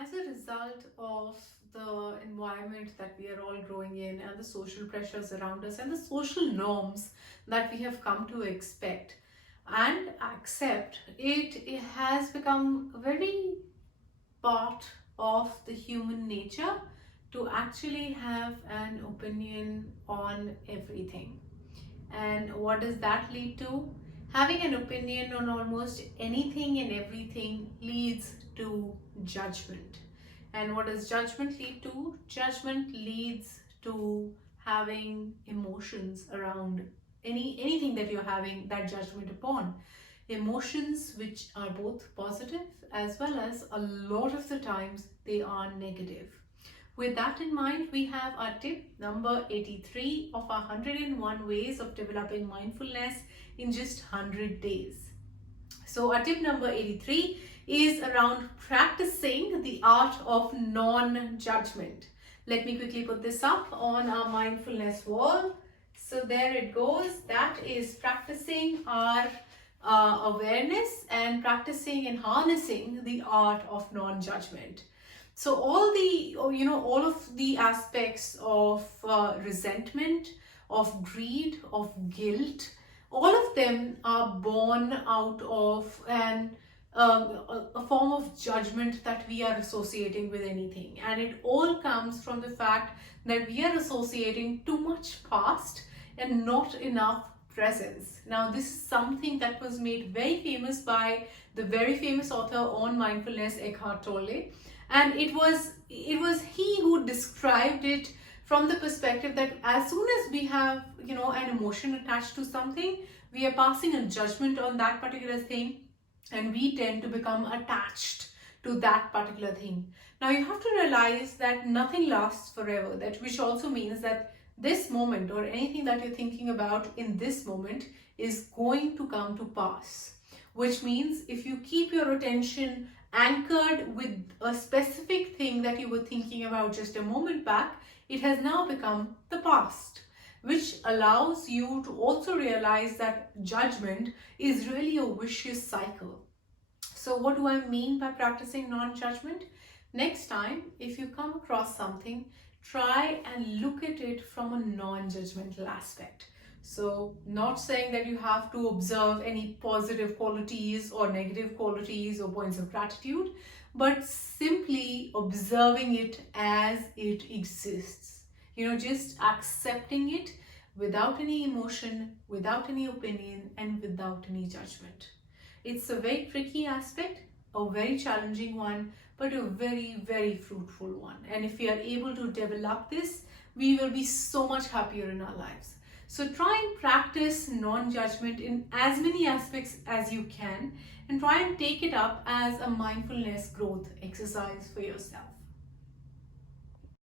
As a result of the environment that we are all growing in and the social pressures around us and the social norms that we have come to expect and accept, it has become very part of the human nature to actually have an opinion on everything. And what does that lead to? Having an opinion on almost anything and everything leads to judgment. And what does judgment lead to? Judgment leads to having emotions around anything that you're having that judgment upon. Emotions which are both positive as well as a lot of the times they are negative. With that in mind, we have our tip number 83 of our 101 ways of developing mindfulness in just 100 days. So our tip number 83 is around practicing the art of non-judgment. Let me quickly put this up on our mindfulness wall. So there it goes. That is practicing our awareness and practicing and harnessing the art of non-judgment. So all of the aspects of resentment, of greed, of guilt, all of them are born out of a form of judgment that we are associating with anything. And it all comes from the fact that we are associating too much past and not enough presence. Now, this is something that was made very famous by the very famous author on mindfulness, Eckhart Tolle. And it was he who described it from the perspective that as soon as we have an emotion attached to something, we are passing a judgment on that particular thing, and we tend to become attached to that particular thing. Now you have to realize that nothing lasts forever, that which also means that this moment or anything that you're thinking about in this moment is going to come to pass, which means if you keep your attention anchored with a specific thing that you were thinking about just a moment back, it has now become the past, which allows you to also realize that judgment is really a vicious cycle. So what do I mean by practicing non-judgment? Next time, if you come across something, try and look at it from a non-judgmental aspect. So not saying that you have to observe any positive qualities or negative qualities or points of gratitude, but simply observing it as it exists. Just accepting it without any emotion, without any opinion, and without any judgment. It's a very tricky aspect, a very challenging one, but a very, very fruitful one. And if we are able to develop this, we will be so much happier in our lives. So try and practice non-judgment in as many aspects as you can, and try and take it up as a mindfulness growth exercise for yourself.